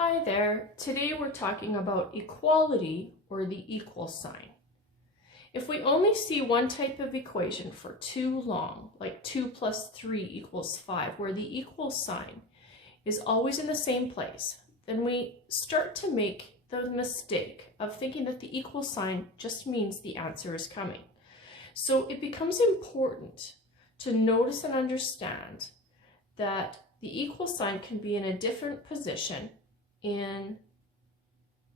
Hi there. Today we're talking about equality or the equal sign. If we only see one type of equation for too long, like 2 plus 3 equals 5, where the equal sign is always in the same place, then we start to make the mistake of thinking that the equal sign just means the answer is coming. So it becomes important to notice and understand that the equal sign can be in a different position in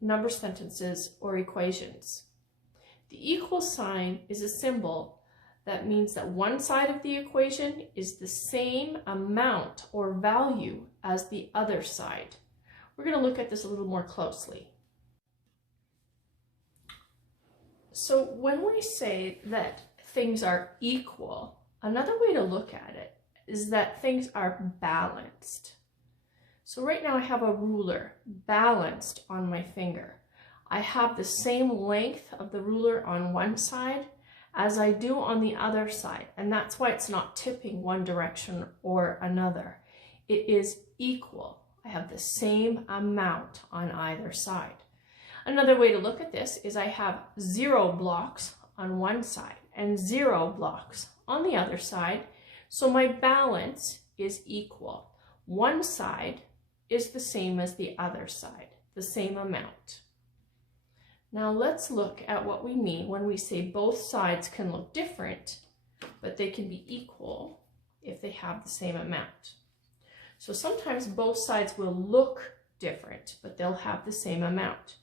number sentences or equations. The equal sign is a symbol that means that one side of the equation is the same amount or value as the other side. We're going to look at this a little more closely. So when we say that things are equal, another way to look at it is that things are balanced. So right now I have a ruler balanced on my finger. I have the same length of the ruler on one side as I do on the other side, and that's why it's not tipping one direction or another. It is equal. I have the same amount on either side. Another way to look at this is I have 0 blocks on one side and 0 blocks on the other side, so my balance is equal. One side is the same as the other side, the same amount. Now let's look at what we mean when we say both sides can look different, but they can be equal if they have the same amount. So sometimes both sides will look different, but they'll have the same amount.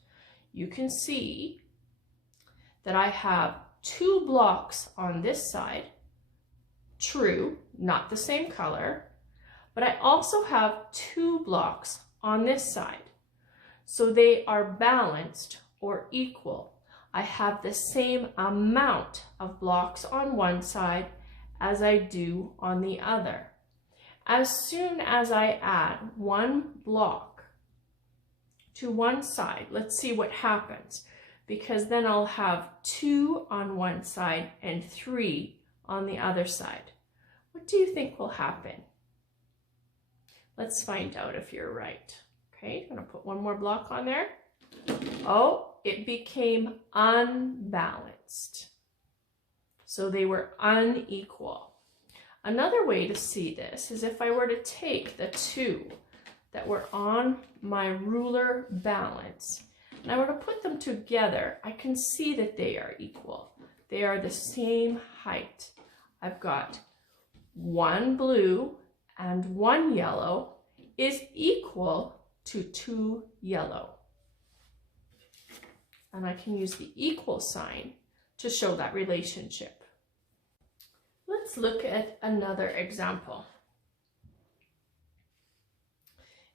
You can see that I have 2 blocks on this side, true, not the same color, but I also have 2 blocks on this side. So they are balanced or equal. I have the same amount of blocks on one side as I do on the other. As soon as I add 1 block to one side, let's see what happens, because then I'll have 2 on one side and 3 on the other side. What do you think will happen? Let's find out if you're right. Okay, I'm going to put 1 more block on there. Oh, it became unbalanced. So they were unequal. Another way to see this is if I were to take the 2 that were on my ruler balance and I were to put them together, I can see that they are equal. They are the same height. I've got 1 blue and 1 yellow is equal to 2 yellow. And I can use the equal sign to show that relationship. Let's look at another example.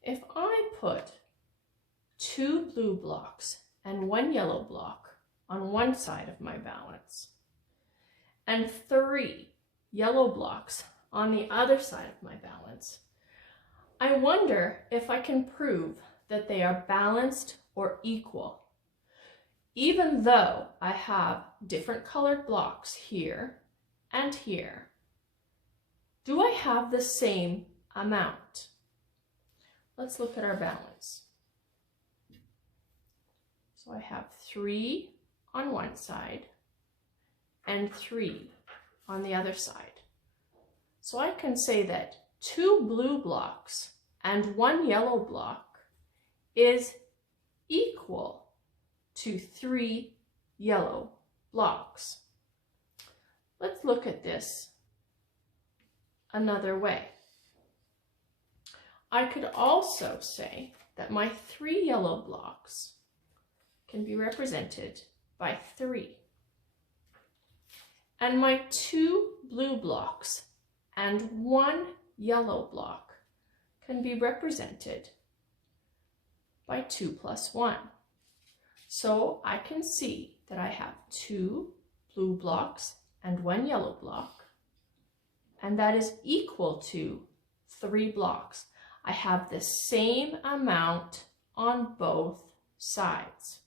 If I put 2 blue blocks and 1 yellow block on one side of my balance and 3 yellow blocks on the other side of my balance, I wonder if I can prove that they are balanced or equal. Even though I have different colored blocks here and here, do I have the same amount? Let's look at our balance. So I have 3 on one side and 3 on the other side. So I can say that 2 blue blocks and 1 yellow block is equal to 3 yellow blocks. Let's look at this another way. I could also say that my 3 yellow blocks can be represented by 3. And my 2 blue blocks and 1 yellow block can be represented by 2 plus 1. So I can see that I have 2 blue blocks and 1 yellow block, and that is equal to 3 blocks. I have the same amount on both sides.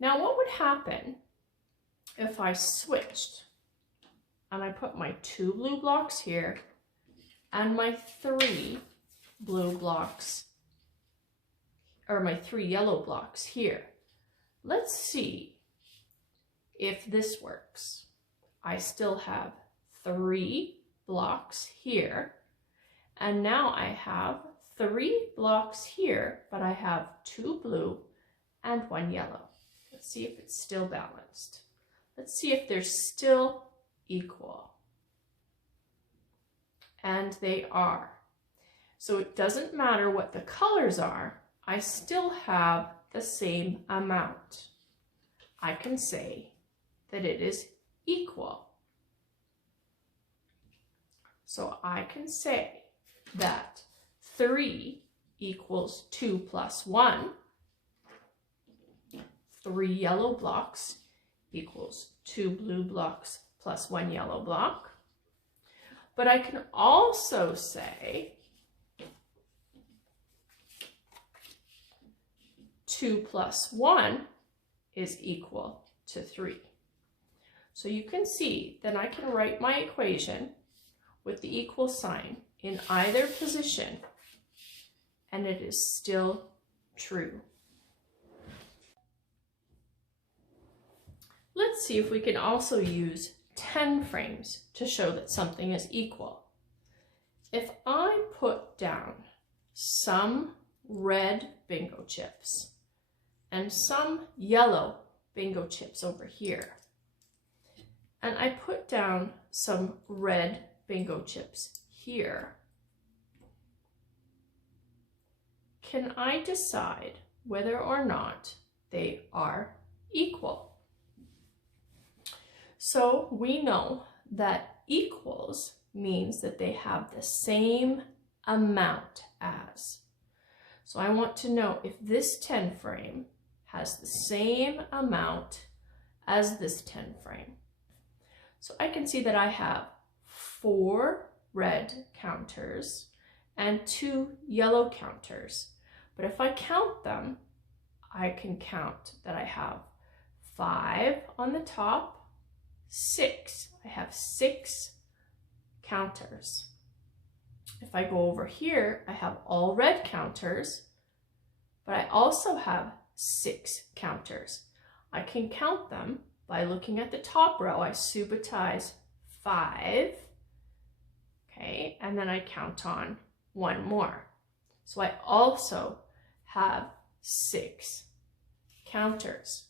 Now what would happen if I switched and I put my 2 blue blocks here and my 3 blue blocks or my 3 yellow blocks here. Let's see if this works. I still have 3 blocks here, and now I have 3 blocks here, but I have 2 blue and 1 yellow. Let's see if it's still balanced. Let's see if they're still equal. And they are. So it doesn't matter what the colors are, I still have the same amount. I can say that it is equal. So I can say that 3 equals 2 plus 1. 3 yellow blocks equals 2 blue blocks plus 1 yellow block. But I can also say 2 plus 1 is equal to 3. So you can see that I can write my equation with the equal sign in either position, and it is still true. Let's see if we can also use 10 frames to show that something is equal. If I put down some red bingo chips and some yellow bingo chips over here, and I put down some red bingo chips here, can I decide whether or not they are equal? So we know that equals means that they have the same amount as. So I want to know if this 10 frame has the same amount as this 10 frame. So I can see that I have 4 red counters and 2 yellow counters. But if I count them, I can count that I have 5 on the top, 6. I have 6 counters. If I go over here, I have all red counters, but I also have 6 counters. I can count them by looking at the top row. I subitize 5, okay, and then I count on 1 more. So I also have 6 counters.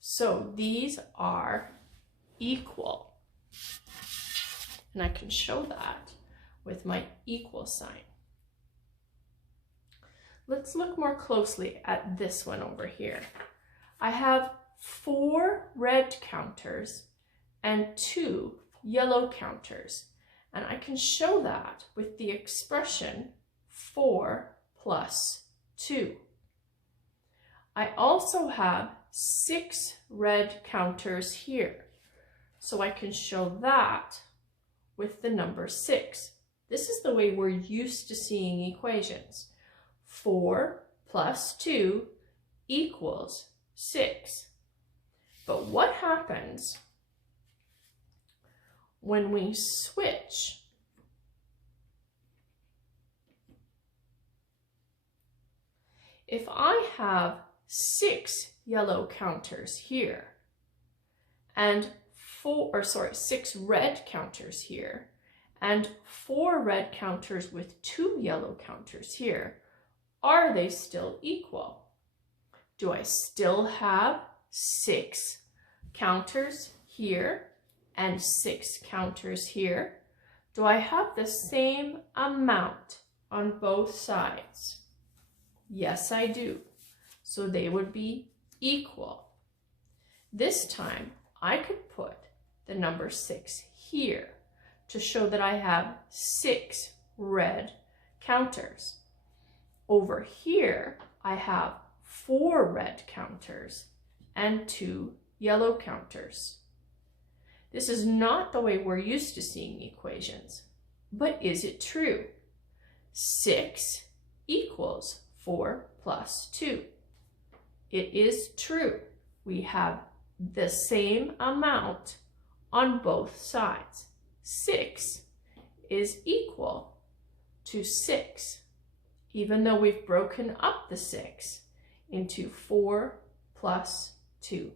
So these are equal. And I can show that with my equal sign. Let's look more closely at this one over here. I have 4 red counters and 2 yellow counters. And I can show that with the expression 4 plus 2. I also have 6 red counters here. So I can show that with the number 6. This is the way we're used to seeing equations. 4 plus 2 equals 6. But what happens when we switch? If I have 6 yellow counters here and 6 red counters here and 4 red counters with 2 yellow counters here, are they still equal? Do I still have 6 counters here and 6 counters here? Do I have the same amount on both sides? Yes, I do. So they would be equal. This time I could put the number 6 here to show that I have 6 red counters. Over here, I have 4 red counters and 2 yellow counters. This is not the way we're used to seeing equations, but is it true? 6 equals 4 plus 2. It is true. We have the same amount on both sides. 6 is equal to 6. Even though we've broken up the 6, into 4 plus 2.